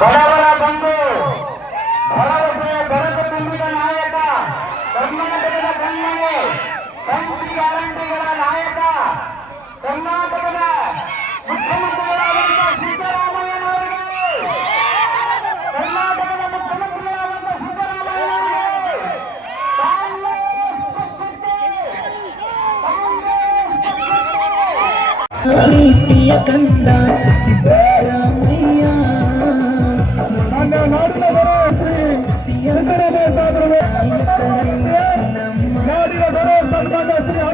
ಬಡವರ ಬಂಧು, ಭರವಸೆಯ ಬೆಳಕು ತುಂಬಿದ ನಾಯಕ, ಕರ್ನಾಟಕದ ಕಣ್ಮಣಿ, ಪಂಚ ಗ್ಯಾರಂಟಿಗಳ ನಾಯಕ, ಕರ್ನಾಟಕದ ಮುಖ್ಯಮಂತ್ರಿಗಳಾದಂತಹ ಸಿದ್ದರಾಮಯ್ಯನವರಿಗೆ, ಕರ್ನಾಟಕದ ಮುಖ್ಯಮಂತ್ರಿಗಳಾದಂತಹ ಸಿದ್ದರಾಮಯ್ಯನವರಿಗೆ ಕಾಂಗ್ರೆಸ್ ಪಕ್ಷಕ್ಕೆ ಪ್ರೀತಿಯ ಕಂದ ಸಿದ್ದರಾಮಯ್ಯ ನಾಡಿನ ದೊರೆ ಸನ್ಮಾನ್ಯ ಶ್ರೀ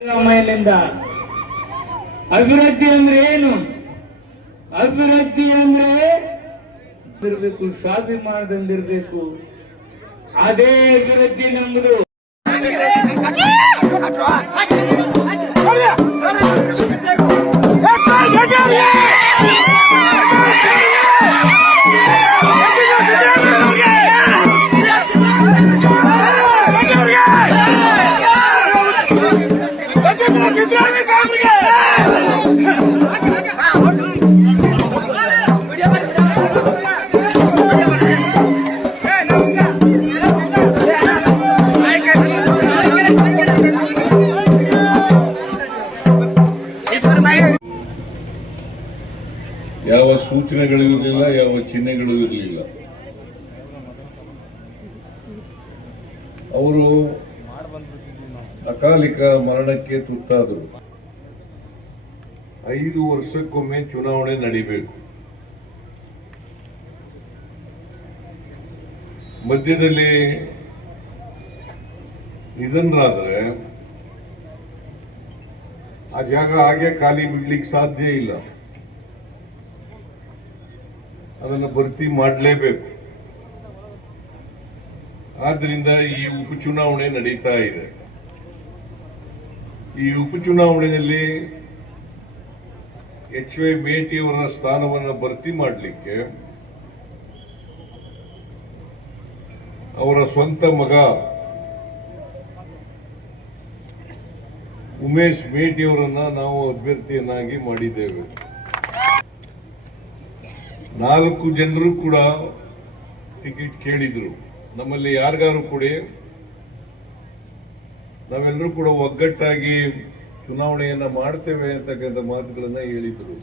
ಸಿದ್ದರಾಮಯ್ಯನಿಂದ ಅಭಿವೃದ್ಧಿ ಅಂದ್ರೆ ಏನು? ಅಭಿವೃದ್ಧಿ ಅಂದ್ರೆ ಇರಬೇಕು, ಸ್ವಾಭಿಮಾನದಿಂದಿರ್ಬೇಕು. ಅದೇ ಅಭಿವೃದ್ಧಿ ನಮ್ಮದು. ಯಾವ ಸೂಚನೆಗಳು ಇರಲಿಲ್ಲ, ಯಾವ ಚಿಹ್ನೆಗಳು ಇರಲಿಲ್ಲ. ಅವರು ಅಕಾಲಿಕ ಮರಣಕ್ಕೆ ತುತ್ತಾದರು. 5 ವರ್ಷಕ್ಕೊಮ್ಮೆ ಚುನಾವಣೆ ನಡೀಬೇಕು. ಮಧ್ಯದಲ್ಲಿ ನಿಧನರಾದರೆ ಆ ಜಾಗ ಹಾಗೆ ಖಾಲಿ ಬಿಡ್ಲಿಕ್ಕೆ ಸಾಧ್ಯ ಇಲ್ಲ. ಅದನ್ನು ಭರ್ತಿ ಮಾಡಲೇಬೇಕು. ಆದ್ರಿಂದ ಈ ಉಪಚುನಾವಣೆ ನಡೀತಾ ಇದೆ. ಈ ಉಪಚುನಾವಣೆಯಲ್ಲಿ HY ಮೇಟಿಯವರ ಸ್ಥಾನವನ್ನು ಭರ್ತಿ ಮಾಡಲಿಕ್ಕೆ ಅವರ ಸ್ವಂತ ಮಗ ಉಮೇಶ್ ಮೇಟಿಯವರನ್ನ ನಾವು ಅಭ್ಯರ್ಥಿಯನ್ನಾಗಿ ಮಾಡಿದ್ದೇವೆ. 4 ಜನರು ಕೂಡ ಟಿಕೆಟ್ ಕೇಳಿದ್ರು. ನಮ್ಮಲ್ಲಿ ಯಾರಿಗಾರು ಕೂಡ ನಾವೆಲ್ಲರೂ ಕೂಡ ಒಗ್ಗಟ್ಟಾಗಿ ಚುನಾವಣೆಯನ್ನ ಮಾಡ್ತೇವೆ ಅಂತಕ್ಕಂಥ ಮಾತುಗಳನ್ನ ಹೇಳಿದ್ರು.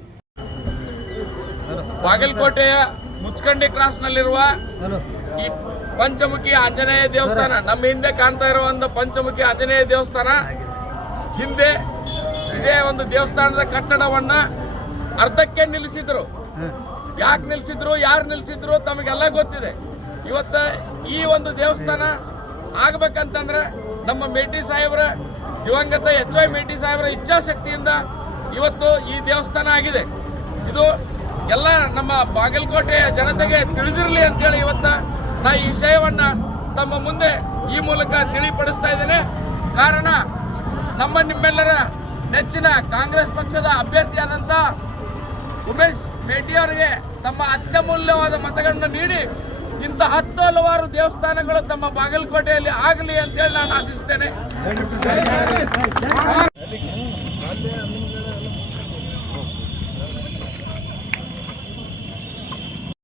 ಬಾಗಲಕೋಟೆಯ ಮುಚ್ಕಂಡಿ ಕ್ರಾಸ್ ನಲ್ಲಿರುವ ಈ ಪಂಚಮುಖಿ ಆಂಜನೇಯ ದೇವಸ್ಥಾನ, ನಮ್ಮ ಹಿಂದೆ ಕಾಣ್ತಾ ಇರುವ ಒಂದು ಪಂಚಮುಖಿ ಆಂಜನೇಯ ದೇವಸ್ಥಾನ ಹಿಂದೆ ಇದೇ ಒಂದು ದೇವಸ್ಥಾನದ ಕಟ್ಟಡವನ್ನ ಅರ್ಧಕ್ಕೆ ನಿಲ್ಲಿಸಿದ್ರು. ಯಾಕೆ ನಿಲ್ಲಿಸಿದ್ರು, ಯಾರು ನಿಲ್ಲಿಸಿದ್ರು ತಮಗೆಲ್ಲ ಗೊತ್ತಿದೆ. ಇವತ್ತು ಈ ಒಂದು ದೇವಸ್ಥಾನ ಆಗ್ಬೇಕಂತಂದ್ರೆ ನಮ್ಮ ಮೇಟಿ ಸಾಹೇಬ್ರ, ದಿವಂಗತ HY ಮೇಟಿ ಸಾಹೇಬ್ರ ಇಚ್ಛಾಶಕ್ತಿಯಿಂದ ಇವತ್ತು ಈ ದೇವಸ್ಥಾನ ಆಗಿದೆ. ಇದು ಎಲ್ಲ ನಮ್ಮ ಬಾಗಲಕೋಟೆಯ ಜನತೆಗೆ ತಿಳಿದಿರಲಿ ಅಂತೇಳಿ ಇವತ್ತ ನಾ ಈ ವಿಷಯವನ್ನ ತಮ್ಮ ಮುಂದೆ ಈ ಮೂಲಕ ತಿಳಿಪಡಿಸ್ತಾ ಇದ್ದೇನೆ. ಕಾರಣ ನಮ್ಮ ನಿಮ್ಮೆಲ್ಲರ ನೆಚ್ಚಿನ ಕಾಂಗ್ರೆಸ್ ಪಕ್ಷದ ಅಭ್ಯರ್ಥಿಯಾದಂಥ ಉಮೇಶ್ ಮೇಟಿಯವರಿಗೆ ತಮ್ಮ ಅತ್ಯಮೂಲ್ಯವಾದ ಮತಗಳನ್ನು ನೀಡಿ ಇಂಥ 10 ಹಲವಾರು ದೇವಸ್ಥಾನಗಳು ತಮ್ಮ ಬಾಗಲಕೋಟೆಯಲ್ಲಿ ಆಗಲಿ ಅಂತೇಳಿ ನಾನು ಆಶಿಸ್ತೇನೆ.